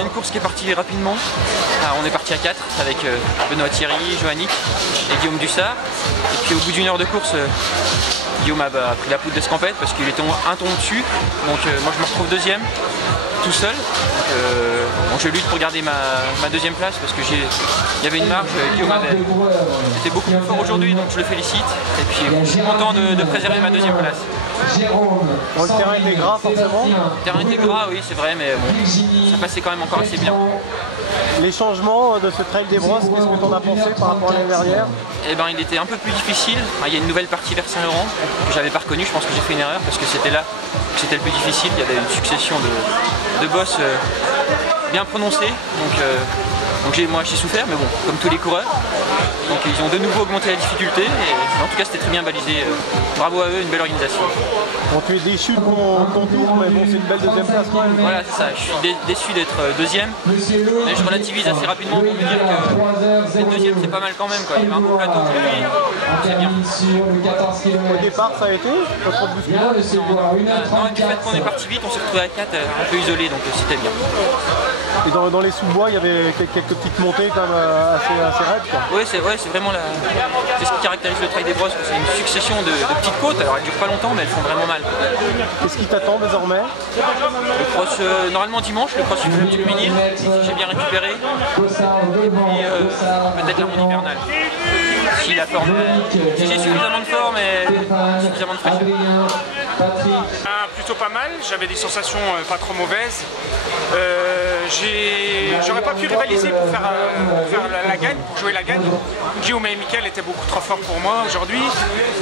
Une course qui est partie rapidement. Alors, on est parti à 4 avec Benoît Thierry, Joannick et Guillaume Dussard. Et puis au bout d'une heure de course, Guillaume a pris la poudre d'escampette parce qu'il était un ton au-dessus. Donc moi je me retrouve deuxième, tout seul. Donc je lutte pour garder ma deuxième place parce que il y avait une marge. Guillaume était beaucoup plus fort aujourd'hui, donc je le félicite. Et puis bon, je suis content de préserver ma deuxième place. Bon, le terrain était gras forcément. Le terrain était gras, oui c'est vrai, mais bon, ça passait quand même encore assez bien. Les changements de ce trail des Brosses, qu'est-ce que tu en as pensé par rapport à l'année dernière? Eh ben, il était un peu plus difficile. Il y a une nouvelle partie vers Saint-Laurent que j'avais pas reconnue. Je pense que j'ai fait une erreur parce que c'était là que c'était le plus difficile. Il y avait une succession de bosses bien prononcées. Donc moi j'ai souffert, mais bon, comme tous les coureurs. Donc ils ont de nouveau augmenté la difficulté. Et en tout cas c'était très bien balisé. Bravo à eux, une belle organisation. Bon, tu es déçu de ton tour, mais bon, c'est une belle deuxième place quand même. Voilà, c'est ça. Je suis déçu d'être deuxième. Mais je relativise assez rapidement pour me dire que être deuxième c'est pas mal quand même, quoi. Il y avait un beau plateau aujourd'hui. C'est bien. Au départ, ça a été pas trop de bousculade. Non, du fait qu'on est parti vite, on s'est retrouvé à 4 un peu isolé, donc c'était bien. Et dans les sous-bois, il y avait quelques petites montées quand même assez raides, quoi. Oui, c'est vraiment c'est ce qui caractérise le trail des Brosses, c'est une succession de petites côtes. Alors elles durent pas longtemps, mais elles font vraiment mal. Qu'est-ce qui t'attend désormais? Le cross, normalement dimanche, le cross du Ménil, j'ai bien récupéré. Et puis peut-être la ronde hivernale. Si la forme, si j'ai suffisamment de forme et suffisamment de fraîcheur. Plutôt pas mal, j'avais des sensations pas trop mauvaises. J'aurais pas pu rivaliser pour faire la gagne, pour jouer la gagne. Guillaume et Mickaël étaient beaucoup trop forts pour moi aujourd'hui.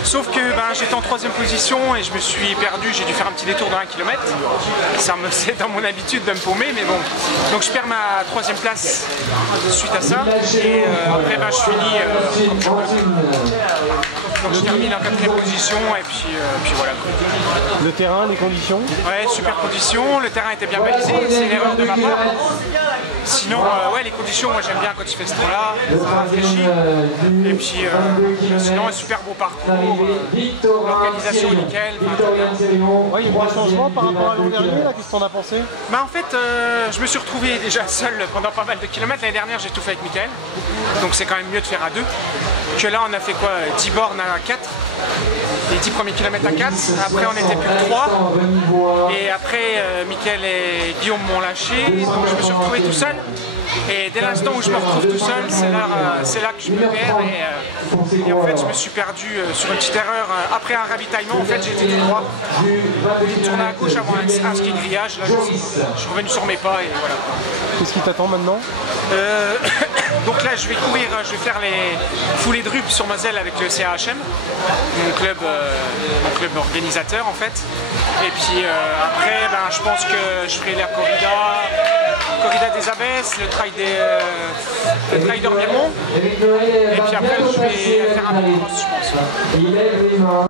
Sauf que j'étais en 3e position et je me suis perdu, j'ai dû faire un petit détour de 1 km. C'est dans mon habitude de me paumer, mais bon. Donc je perds ma 3e place suite à ça. Et après je finis comme je peux. Donc je termine en 4e position et puis voilà. Le terrain, les conditions? Ouais, super conditions, le terrain était bien balisé, c'est une erreur de ma part. Sinon, ouais, les conditions, moi j'aime bien quand il fait ce temps-là, ça rafraîchit. Et puis sinon, un super beau parcours, l'organisation nickel. Ouais, il y a eu des changements par rapport à l'an dernier, là, qu'est-ce que t'en as pensé? En fait, je me suis retrouvé déjà seul pendant pas mal de kilomètres. L'année dernière, j'ai tout fait avec Mickaël, donc c'est quand même mieux de faire à 2. Que là, on a fait quoi, 10 bornes à 4, les 10 premiers kilomètres à 4. Après, on était plus que 3. Et après, Mickaël et Guillaume m'ont lâché, donc je me suis retrouvé tout seul. Et dès l'instant où je me retrouve tout seul, c'est là que je me perds. Et en fait, je me suis perdu sur une petite erreur. Après un ravitaillement, en fait, j'étais tout droit. J'ai tourné à gauche avant un ski grillage. Là, je suis revenu sur mes pas et voilà. Qu'est-ce qui t'attend maintenant? Donc là, je vais courir, je vais faire les foulées de rue sur Moselle avec le CAHM, mon club organisateur en fait. Et puis après, je pense que je ferai la corrida des Abbesses, le trail d'Ormiemont. Et puis après, je vais faire un peu de cross, je pense.